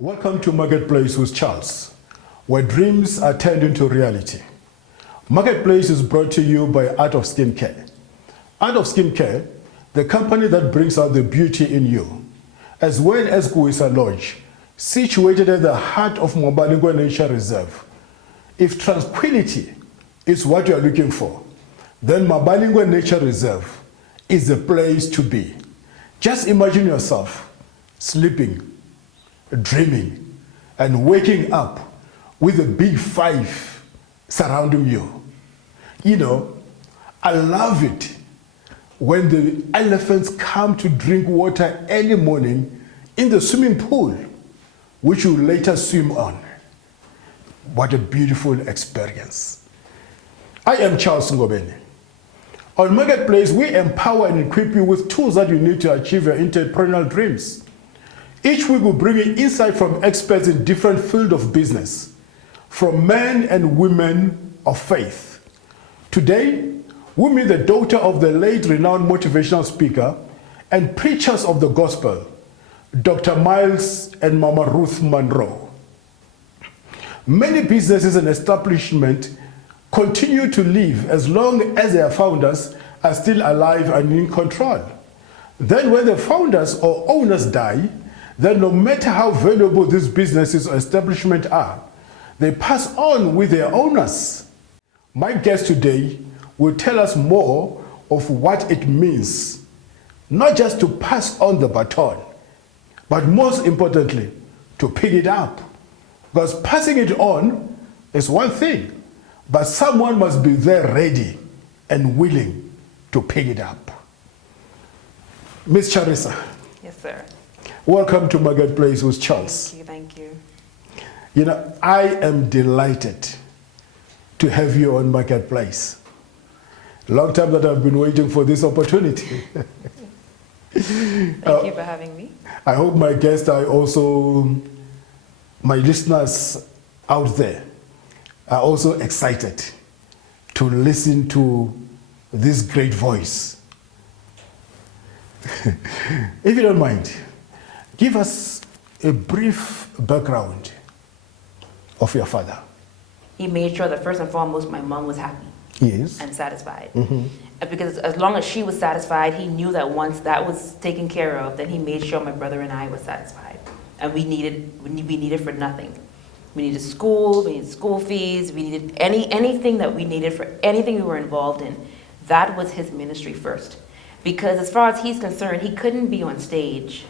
Welcome to Marketplace with Charles, where dreams are turned into reality. Marketplace is brought to you by Art of Skincare. Art of Skincare, the company that brings out the beauty in you, as well as Kuisa Lodge, situated at the heart of Ngobeni Nature Reserve. If tranquility is what you are looking for, then Ngobeni Nature Reserve is the place to be. Just imagine yourself sleeping, dreaming, and waking up with a big five surrounding you. You know, I love it when the elephants come to drink water early morning in the swimming pool, which you later swim on. What a beautiful experience. I am Charles Ngobeni. On Marketplace, we empower and equip you with tools that you need to achieve your entrepreneurial dreams. Each week we bring you insight from experts in different fields of business, from men and women of faith. Today, we meet the daughter of the late renowned motivational speaker and preachers of the gospel, Dr. Miles and Mama Ruth Munroe. Many businesses and establishments continue to live as long as their founders are still alive and in control. Then when the founders or owners die, then no matter how valuable these businesses or establishments are, they pass on with their owners. My guest today will tell us more of what it means, not just to pass on the baton, but most importantly, to pick it up. Because passing it on is one thing, but someone must be there ready and willing to pick it up. Miss Charisa. Yes, sir. Welcome to Marketplace with Charles. Thank you. You know, I am delighted to have you on Marketplace. Long time that I've been waiting for this opportunity. Thank you for having me. I hope my guests are also, my listeners out there, are also excited to listen to this great voice. If you don't mind, give us a brief background of your father. He made sure that first and foremost my mom was happy. Yes. And satisfied. And because as long as she was satisfied, he knew that once that was taken care of, then he made sure my brother and I were satisfied. And we needed for nothing. We needed school, we needed school fees, we needed anything that we needed for anything we were involved in. That was his ministry first. Because as far as he's concerned, he couldn't be on stage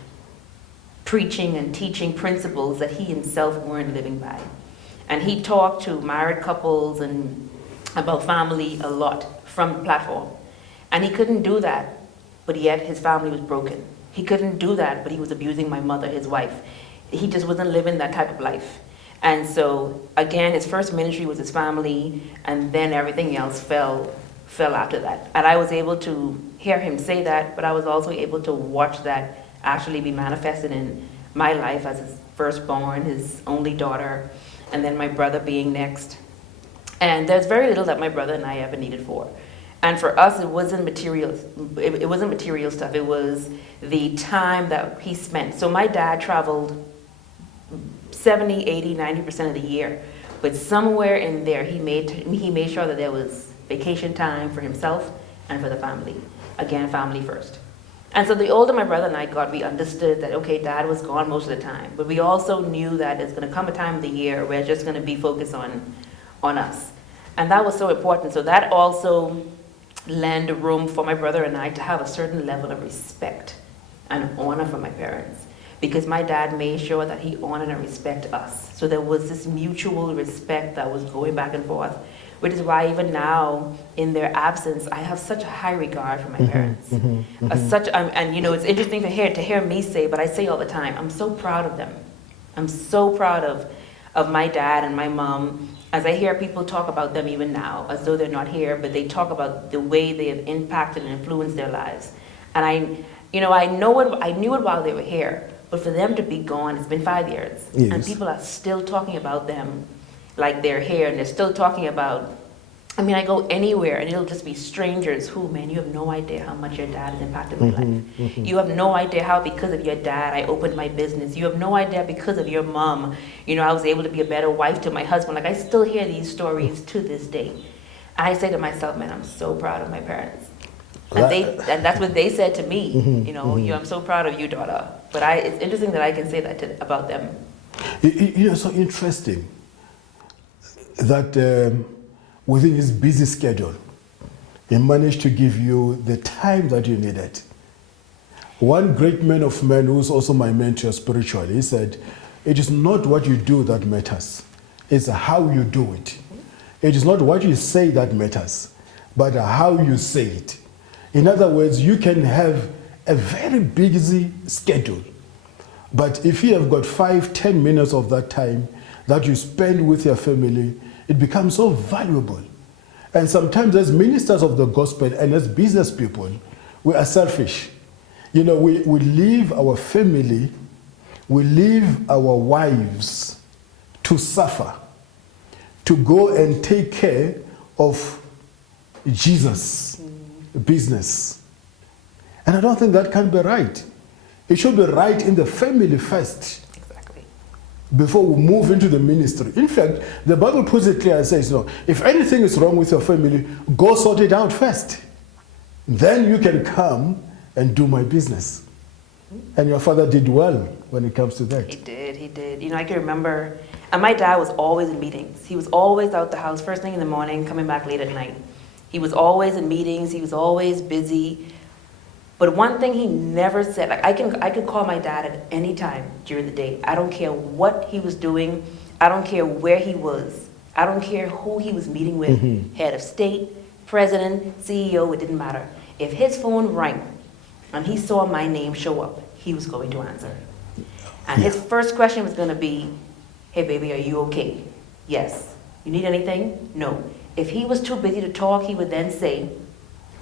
preaching and teaching principles that he himself weren't living by. And he talked to married couples and about family a lot from the platform. And he couldn't do that, but yet his family was broken. He couldn't do that, but he was abusing my mother, his wife. He just wasn't living that type of life. And so, again, his first ministry was his family, and then everything else fell after that. And I was able to hear him say that, but I was also able to watch that actually be manifested in my life as his firstborn, his only daughter, and then my brother being next. And there's very little that my brother and I ever needed for. And for us, it wasn't material. It wasn't material stuff. It was the time that he spent. So my dad traveled 70, 80, 90% of the year. But somewhere in there, he made sure that there was vacation time for himself and for the family. Again, family first. And so the older my brother and I got, we understood that, okay, dad was gone most of the time. But we also knew that there's going to come a time of the year where it's just going to be focused on us. And that was so important. So that also lent room for my brother and I to have a certain level of respect and honor for my parents. Because my dad made sure that he honored and respected us. So there was this mutual respect that was going back and forth, which is why even now, in their absence, I have such a high regard for my parents. And you know, it's interesting to hear me say, but I say all the time, I'm so proud of them. I'm so proud of my dad and my mom. As I hear people talk about them even now, as though they're not here, but they talk about the way they have impacted and influenced their lives. And I knew it while they were here, but for them to be gone, it's been 5 years. Yes. And people are still talking about them like they're here, and they're still talking about I mean, I go anywhere and it'll just be strangers who, man, you have no idea how much your dad has impacted my life. You have no idea how because of your dad I opened my business. You have no idea because of your mom, you know, I was able to be a better wife to my husband. Like, I still hear these stories to this day. I say to myself, man, I'm so proud of my parents. And that's what they said to me, you know, I'm so proud of you, daughter. But it's interesting that I can say that about them. You know, so interesting that within his busy schedule, he managed to give you the time that you needed. One great man of men who's also my mentor spiritually, he said, it is not what you do that matters, it's how you do it. It is not what you say that matters, but how you say it. In other words, you can have a very busy schedule, but if you have got 5-10 minutes of that time that you spend with your family, it becomes so valuable. And sometimes as ministers of the gospel and as business people, we are selfish. You know, we leave our family, we leave our wives to suffer, to go and take care of Jesus' business. And I don't think that can be right. It should be right in the family first. Exactly. Before we move into the ministry. In fact, the Bible puts it clear and says, no, if anything is wrong with your family, go sort it out first. Then you can come and do my business. And your father did well when it comes to that. He did. You know, I can remember, and my dad was always in meetings. He was always out the house first thing in the morning, coming back late at night. He was always in meetings, he was always busy. But one thing he never said, like I could call my dad at any time during the day. I don't care what he was doing. I don't care where he was. I don't care who he was meeting with, head of state, president, CEO, it didn't matter. If his phone rang and he saw my name show up, he was going to answer. And his first question was gonna be, hey baby, are you okay? Yes. You need anything? No. If he was too busy to talk, he would then say,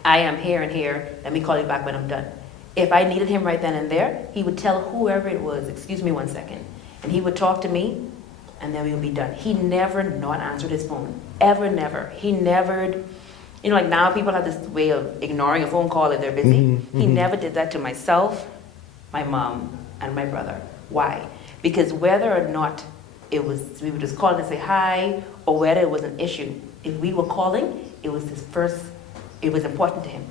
I am here and here, let me call you back when I'm done. If I needed him right then and there, he would tell whoever it was, excuse me 1 second. And he would talk to me, and then we would be done. He never not answered his phone, ever, never. He never, you know, like now people have this way of ignoring a phone call if they're busy. He never did that to myself, my mom, and my brother. Why? Because whether or not it was, we would just call to say hi, or whether it was an issue, if we were calling, it was his first, it was important to him.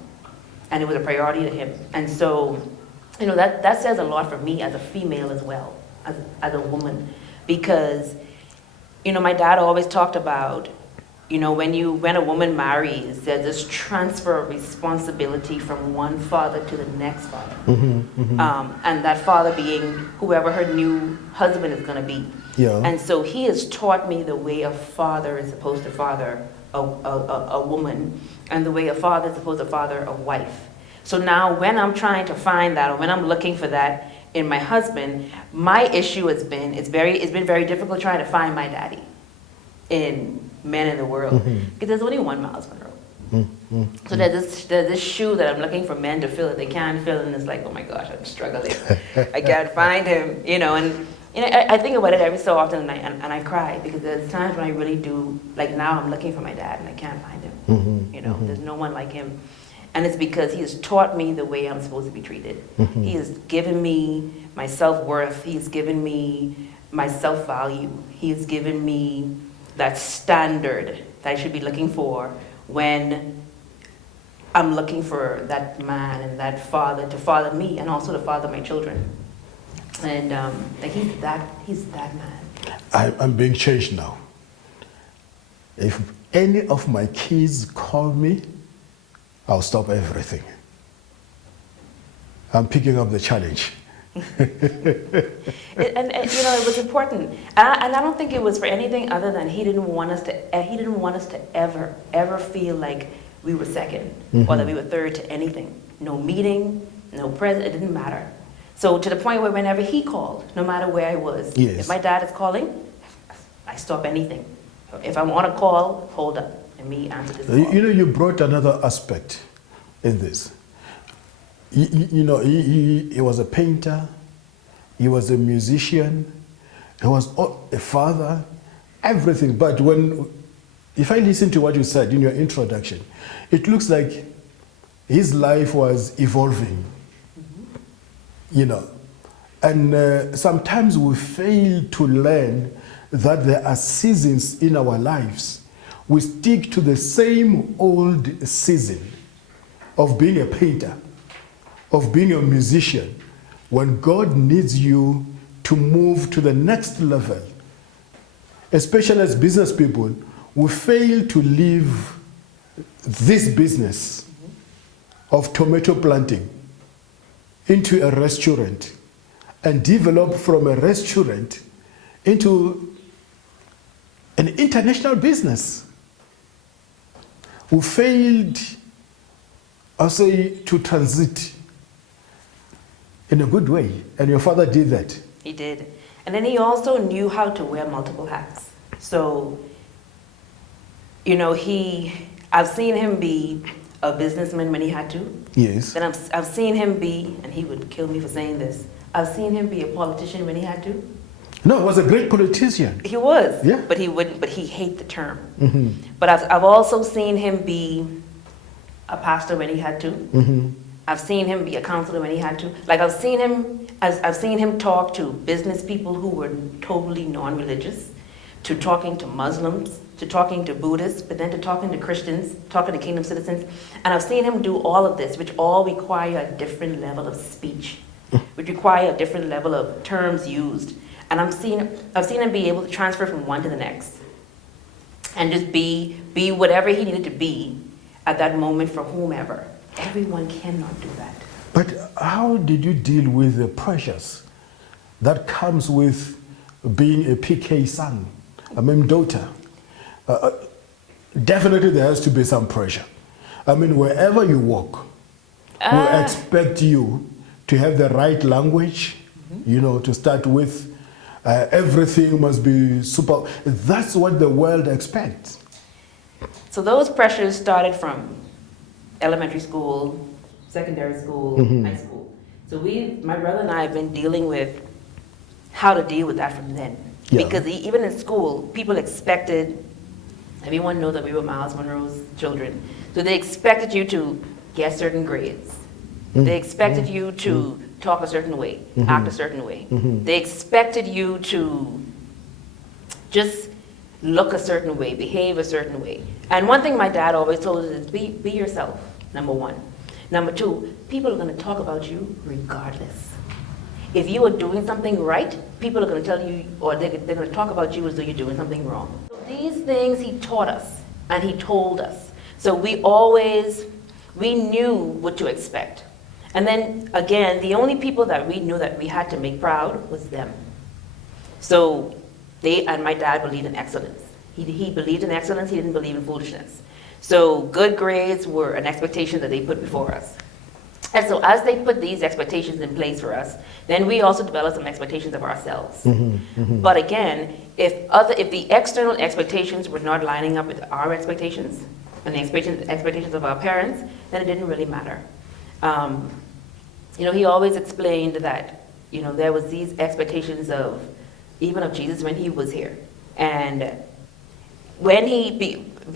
And it was a priority to him. And so, you know, that says a lot for me as a female as well, as a woman. Because, you know, my dad always talked about, you know, when a woman marries, there's this transfer of responsibility from one father to the next father. And that father being whoever her new husband is going to be. Yeah. And so he has taught me the way a father is supposed to father a woman, and the way a father is supposed to father a wife. So now when I'm trying to find that, or when I'm looking for that in my husband, my issue has been, it's been very difficult trying to find my daddy in men in the world, because there's only one Miles Monroe. So there's this shoe that I'm looking for men to fill that they can't fill, and it's like, oh my gosh, I'm struggling. I can't find him, you know, and you know, I think about it every so often, and I cry, because there's times when I really do, like now I'm looking for my dad and I can't find him. You know, there's no one like him. And it's because he has taught me the way I'm supposed to be treated. He has given me my self-worth. He's given me my self-value. He has given me that standard that I should be looking for when I'm looking for that man and that father to father me, and also to father my children. And like he's that man. I'm being changed now. If any of my kids call me, I'll stop everything. I'm picking up the challenge. and you know, it was important, and I don't think it was for anything other than he didn't want us to ever feel like we were second or that we were third to anything. No meeting, no president, it didn't matter. So to the point where whenever he called, no matter where I was, if my dad is calling, I stop anything. If I'm on a call, hold up, and me answer this call. You know, you brought another aspect in this. You know, he was a painter, he was a musician, he was a father, everything. But when if I listen to what you said in your introduction, it looks like his life was evolving, you know. And sometimes we fail to learn that there are seasons in our lives. We stick to the same old season of being a painter, of being a musician, when God needs you to move to the next level. Especially as business people, we fail to leave this business of tomato planting into a restaurant and develop from a restaurant into an international business. We failed, I'll say, to transit in a good way, and your father did that. He did. And then he also knew how to wear multiple hats. So, you know, I've seen him be a businessman when he had to. Yes. Then I've seen him be, and he would kill me for saying this, I've seen him be a politician when he had to. No, he was a great politician. He was. Yeah. But he wouldn't, but he hated the term. Mm-hmm. But I've also seen him be a pastor when he had to. Mm-hmm. I've seen him be a counselor when he had to. Like I've seen him talk to business people who were totally non-religious, to talking to Muslims, to talking to Buddhists, but then to talking to Christians, talking to kingdom citizens. And I've seen him do all of this, which all require a different level of speech, which require a different level of terms used. And I've seen him be able to transfer from one to the next and just be whatever he needed to be at that moment for whomever. Everyone cannot do that. But how did you deal with the pressures that comes with being a PK son, I mean daughter? Definitely there has to be some pressure. I mean, wherever you walk, we expect you to have the right language, you know, to start with. Everything must be super. That's what the world expects. So those pressures started from elementary school, secondary school, high school. So my brother and I have been dealing with how to deal with that from then. Yeah. Because even in school, people expected, everyone knows that we were Miles Monroe's children. So they expected you to get certain grades. They expected you to talk a certain way, act a certain way. They expected you to just look a certain way, behave a certain way. And one thing my dad always told us is be yourself, number one. Number two, people are going to talk about you regardless. If you are doing something right, people are going to tell you, or they're going to talk about you as though you're doing something wrong. So these things he taught us and he told us. So we knew what to expect. And then again, the only people that we knew that we had to make proud was them. So and my dad believed in excellence. He believed in excellence, he didn't believe in foolishness. So good grades were an expectation that they put before us. And so as they put these expectations in place for us, then we also developed some expectations of ourselves. But again, if the external expectations were not lining up with our expectations and the expectations of our parents, then it didn't really matter. You know, he always explained that, you know, there was these expectations even of Jesus when he was here. And when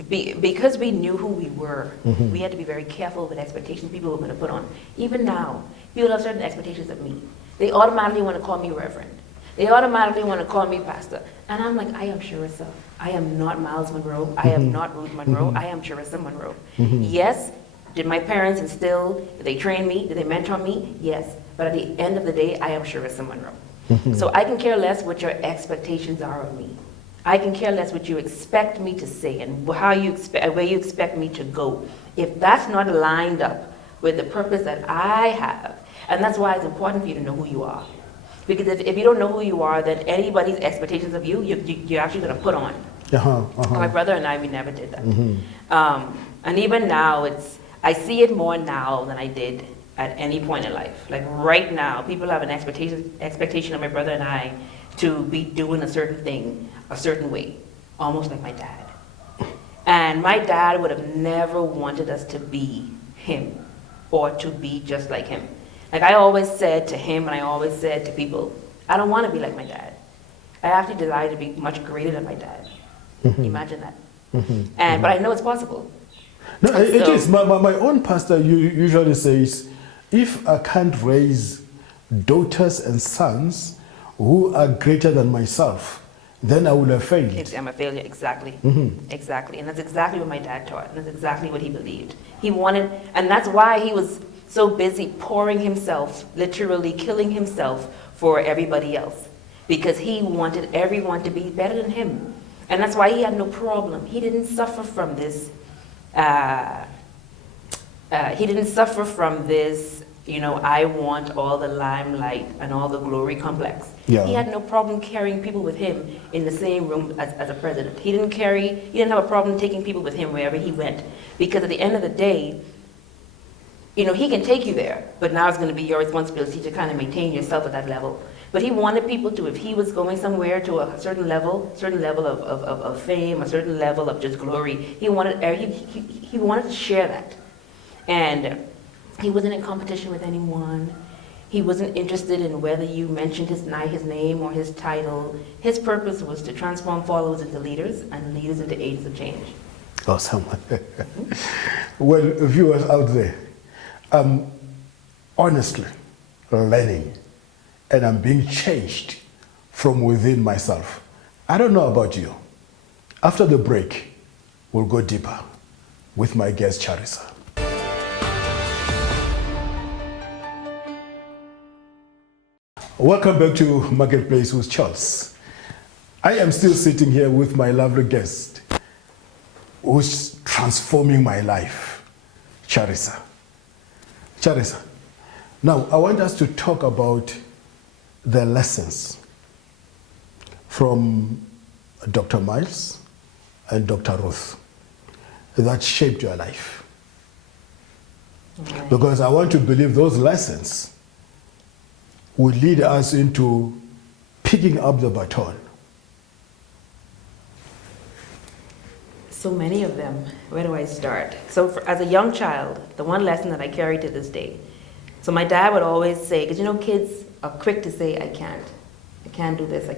because we knew who we were, we had to be very careful with expectations people were going to put on. Even now, people have certain expectations of me. They automatically want to call me reverend. They automatically want to call me pastor. And I'm like, I am Charisa. I am not Miles Monroe. I am not Ruth Monroe. I am Charisa Munroe. Yes, did my parents instill, did they train me? Did they mentor me? Yes. But at the end of the day, I am Charisa Munroe. So I can care less what your expectations are of me. I can care less what you expect me to say and where you expect me to go. If that's not lined up with the purpose that I have, and that's why it's important for you to know who you are. Because if you don't know who you are, then anybody's expectations of you're actually going to put on. My brother and I, we never did that. And even now, I see it more now than I did at any point in life. Like right now, people have an expectation of my brother and I to be doing a certain thing a certain way, almost like my dad. And my dad would have never wanted us to be him or to be just like him. Like I always said to him, and I always said to people, I don't want to be like my dad. I actually desire to be much greater than my dad. Imagine that. But I know it's possible. No, it So- is. My own pastor usually says, if I can't raise daughters and sons who are greater than myself, then I would have failed. I'm a failure, exactly. Exactly. And that's exactly what my dad taught. And that's exactly what he believed. He wanted, and that's why he was so busy pouring himself, literally killing himself for everybody else. Because he wanted everyone to be better than him. And that's why he had no problem. He didn't suffer from this. He didn't suffer from this, I want all the limelight and all the glory complex. Yeah. He had no problem carrying people with him in the same room as a president. He didn't have a problem taking people with him wherever he went. Because at the end of the day, he can take you there, but now it's going to be your responsibility to kind of maintain yourself at that level. But he wanted people to, if he was going somewhere to a certain level of fame, a certain level of just glory, he wanted to share that. And he wasn't in competition with anyone. He wasn't interested in whether you mentioned his name or his title. His purpose was to transform followers into leaders and leaders into agents of change. Awesome. Well, viewers out there, I'm honestly learning and I'm being changed from within myself. I don't know about you. After the break, we'll go deeper with my guest, Charisa. Welcome back to Marketplace with Charles. I am still sitting here with my lovely guest who's transforming my life, Charisa. Charisa, now I want us to talk about the lessons from Dr. Miles and Dr. Ruth that shaped your life. Okay. Because I want to believe those lessons will lead us into picking up the baton. So many of them. Where do I start? So as a young child, the one lesson that I carry to this day. So my dad would always say, because kids are quick to say, I can't do this, I